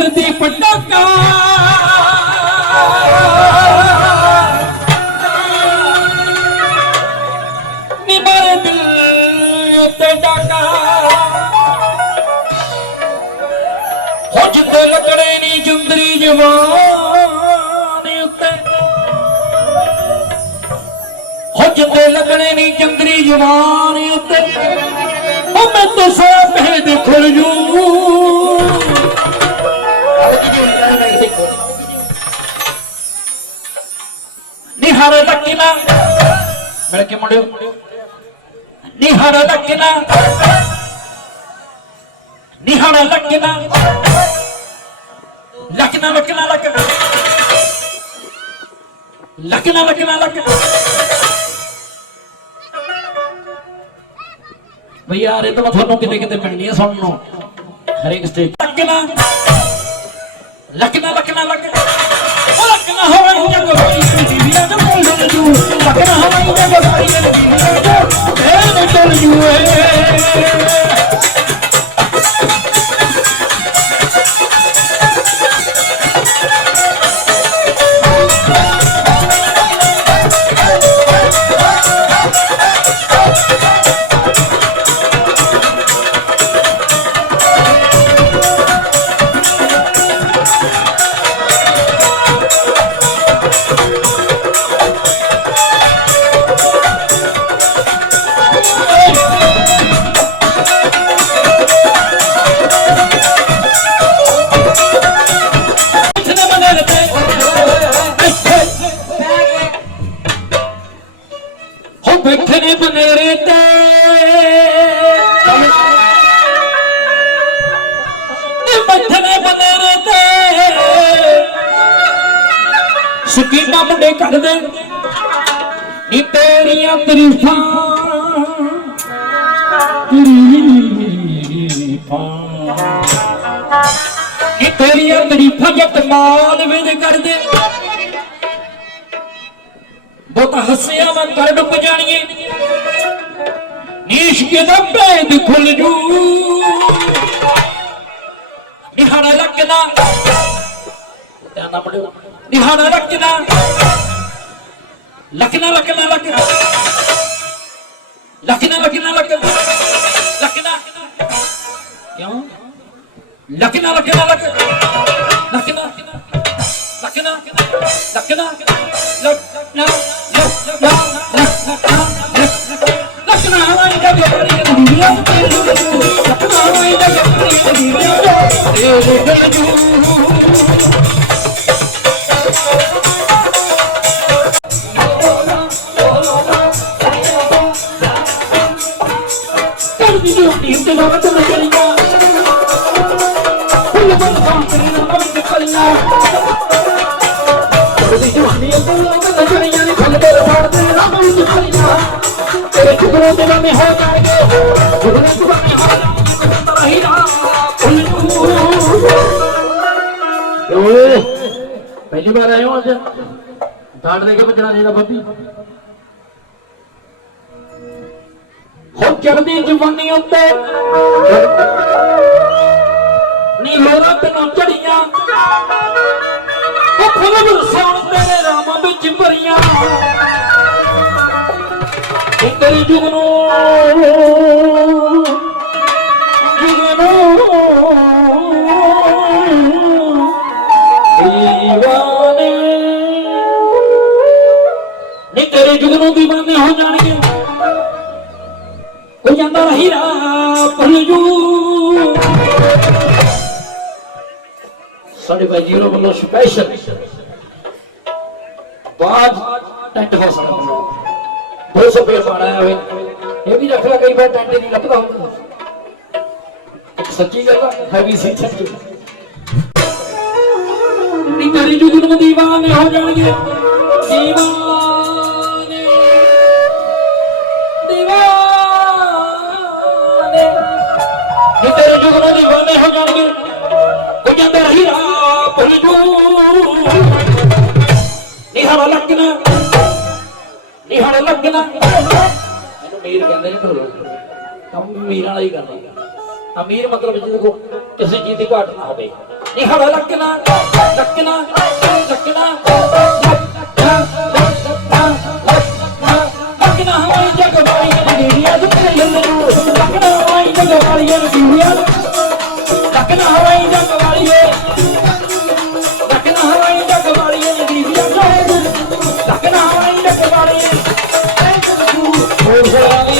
ਸਿਰ ਪਟਾਕਾ। ਨੀ ਮਾਰੇ ਦਿਲ ਉੱਤੇ ਡਾਕਾ। ਹੋ ਜਿੰਦੇ ਲੱਗਣੇ ਨੀ ਜੁੰਦਰੀ ਜਵਾਨ ਉੱਤੇ। ਹੋ ਜਿੰਦੇ ਲੱਗਣੇ ਨੀ ਚੰਦਰੀ ਜਵਾਨ ਉੱਤੇ। ਉਹ ਮੈਂ ਤਾਂ ਸਾਰਾ ਪਹਿ ਖੁਰ ਜੂ ಹರದಕ್ಕಿನ ಬೆಳಕೆ ಮಾಡಿ ನೀ ಹರದಕ್ಕಿನ ನೀ ಹರದಕ್ಕಿನ ಲಕ್ಕಿನ ಲಕ್ಕಿನ ಲಕ್ಕ ಲಕ್ಕಿನ ಲಕ್ಕಿನ ಲಕ್ಕ ਭਈਆ ਅਰੇ ਤਾਂ ਤੁਹਾਨੂੰ ਕਿਤੇ ਕਿਤੇ ਮਿਲਣੀ ਹੈ ਸੁਣਨ ਨੂੰ ਹਰੇਕ ਸਟੇਜ ਲੱਗਣਾ ਲੱਗਣਾ ਲੱਗਣਾ ਲੱਗਣਾ ਹੋਵੇ ਜੰਗ ਨਾ ਹਵਾਈ ਨੇ ਬਸਾਰੀ ਨੇ ਫੇਰ ਨਿਕਲ ਜੂਏ। ਬੈਠੇ ਨੇ ਬਨੇਰੇ ਤੇ। ਬੈਠੇ ਨੇ ਬਨੇਰੇ ਤੇ। ਸਕੀਨਾ ਮੁੰਡੇ ਕਰਦੇ ਨੀ ਤੇਰੀਆਂ ਤਰੀਫਾਂ। ਤੇਰੀਆਂ ਤਰੀਫਾਂ ਜੱਟ ਮਾਲ ਵੇਦ ਕਰਦੇ ਬਹੁਤ ਹੱਸਿਆ ਮੈਂ ਕਰ ਡੁੱਬ ਜਾਣੀਏ। ਨੀਸ਼ ਕੇ ਦਾ ਭੇਦ ਖੁੱਲ ਜੂ। ਨਿਹਾਰਾ ਲੱਗਣਾ ਧਿਆਨ ਨਾਲ ਪੜਿਓ ਨਿਹਾਰਾ ਲੱਗਣਾ ਲਖਣਾ ਲਖਣਾ ਲਖਣਾ। ਲਖਣਾ ਲਖਣਾ ਲਖਣਾ। ਲਖਣਾ। ਕਿਉਂ? ਲਖਣਾ ਲਖਣਾ। ਲਖਣਾ ਲਖਣਾ ਲਖਣਾ। ਲਖਣਾ ਲਖਣਾ। பக்கத்துல தெரியா உள்ள வந்து பாக்குறீங்க வந்து கல்லா கொடுத்து வாணி எல்லாம் தெரியா கல்லு பாடுறது நாம வந்து கல்லா तेरे टुकड़ों से मैं हो जाएंगे टुकड़े टुकड़े हो जाएंगे पहली बार आए हो आज दाट देके बचना चाहिए बब्बी ਹੋ ਚੜਦੀ ਜਵਾਨੀ ਉੱਤੇ। ਨੀ ਲੋਰਾ ਤੈਨੂੰ ਚੜੀਆਂ ਉਹ ਖੁਦ ਬਰਸਾਉਣ ਤੇਰੇ ਰਾਮਾਂ ਵਿੱਚ ਭਰੀਆਂ। ਇਹ ਤੇਰੀ ਜੁਗਨੂ ਜੁਗਨੂ ਦੀਵਾਨੇ। ਨੀ ਤੇਰੇ ਜੁਗਨੂ ਦੀਵਾਨੇ ਹੋ ਜਾਣਗੇ। ਕੋਈ ਜਾਂਦਾ ਰਹੀ ਰਾ ਸਾਡੇ ਭਾਈ ਜੀਰੋ ਵੱਲੋਂ ਸਪੈਸ਼ਲ ਬਾਜ ਟੈਂਟ ਹੋ ਸਕਦਾ 200 ਰੁਪਏ ਪਾਣਾ ਹੋਵੇ ਇਹ ਵੀ ਰੱਖ ਲੈ, ਕਈ ਵਾਰ ਟੈਂਟ ਨਹੀਂ ਲੱਭਦਾ ਹੁੰਦਾ। ਸੱਚੀ ਗੱਲ ਹੈ ਵੀ ਸੀ ਥੈਂਕ ਨੀ ਤੇਰੀ ਜੁਗਨ ਨੂੰ ਹੋ ਜਾਣਗੇ। ਲੱਗਣਾ ਮੈਨੂੰ ਮੀਰ ਕਹਿੰਦੇ ਨੇ ਢੋਲੋ ਕੰਮ ਮੀਰ ਵਾਲਾ ਹੀ ਕਰਨਾ। ਅਮੀਰ ਮਤਲਬ ਜਿਹਦੇ ਕੋ ਕਿਸੇ ਚੀਜ਼ ਦੀ ਘਾਟ ਨਾ ਹੋਵੇ। ਨਹੀਂ, ਹਵਾ ਲੱਗਣਾ ਲੱਗਣਾ ਲੱਗਣਾ ਲੱਗਣਾ ਹਵਾਈ ਜਗ ਵਾਲੀਆਂ ਨੀੜੀਆਂ ਦੁੱਤੇ ਲੰਨੂ ਲੱਗਣਾ ਹਵਾਈ ਜਗ ਵਾਲੀਆਂ ਨੀੜੀਆਂ ਲੱਗਣਾ ਹਵਾਈ ਜਗ